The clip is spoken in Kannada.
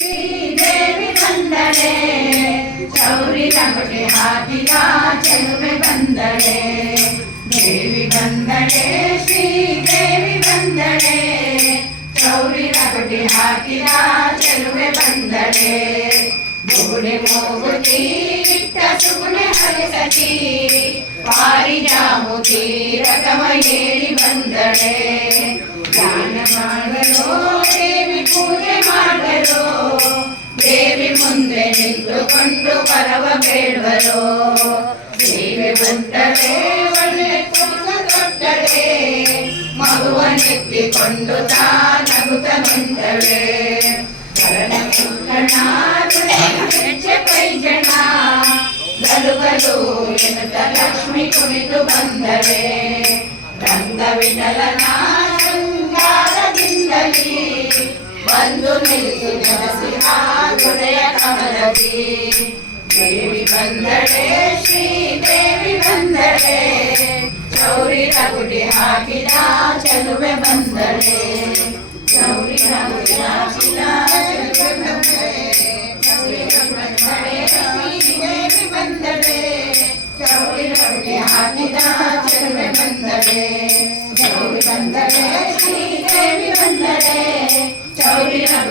ಶ್ರೀದೇವಿ ಬಂದಳೆ ಚೌರಿ ಲಂಗಟೆ ಹಾಕಿದ ಚೆಲುವೆ ಬಂದಳೆ ದೇವಿ ಬಂದಳೆ ಶ್ರೀದೇವಿ ಬಂದಳೆ ಚೌರಿ ಲಂಗಟೆ ಹಾಕಿದ ಚೆಲುವೆ ಬಂದಳೆ ಬುಗುಡೆ ಮೂಗುತಿ ಇಟ್ಟ ಸುಗುಣೆ ಹರಿಸತಿ ಪಾರಿಜಾಮುತಿ ರಥವ ಏರಿ ಬಂದಳೆ ಧ್ಯಾನ ಮಾಡಲು ದೇವಿ ಪೂಜೆ ಮಾಡಲು ದೇವಿ ಮುಂದೆ ನಿಂತುಕೊಂಡು ಪರವ ಬೇಡುವರು ದೇವಿ ಬಂದಳೆ ಒಳ್ಳೆ ತುಂಬ ದೊಡ್ಡಳೆ ಮಗುವನ್ನೆತ್ತಿಕೊಂಡು ನಗುತ್ತ ಬಂದಳೆ ಕರಣ ಕುಂಕಣ ಹೆಜ್ಜೆ ಕೈಜಣ ಗಲುಗಲು ಎನ್ನುತ್ತ ಲಕ್ಷ್ಮಿ ಕುಣಿದು ಬಂದಳೆ ರಂಗ ವಿಠಲನ ಶೃಂಗಾರದಿಂದಲೇ ಬಂದು ನಿಲ್ಲಿಸು ನೆಲೆಸಿದ ಹೃದಯ ಕಮಲದಿ ದೇವಿ ಬಂದಳೆ ಶ್ರೀದೇವಿ ಬಂದಳೆ ಚೌರಿ ರಗುಟಿ ಹಾಕಿದ ಚೆಲುವೆ ಬಂದಳೆ ಚೌರಿ ರಗುಟಿ ಹಾಕಿದ ಚೆಲುವೆ ಬಂದಳೆ ಶ್ರೀದೇವಿ ಬಂದಳೆ ಚೌರಿ ರಗುಟಿ ಹಾಕಿದ ಚೆಲುವೆ ಬಂದಳೆ ಚೌರಿ ಬಂದಳೆ ಶ್ರೀದೇವಿ ಬಂದಳೆ ಚೌರಿ ರಗುಟಿ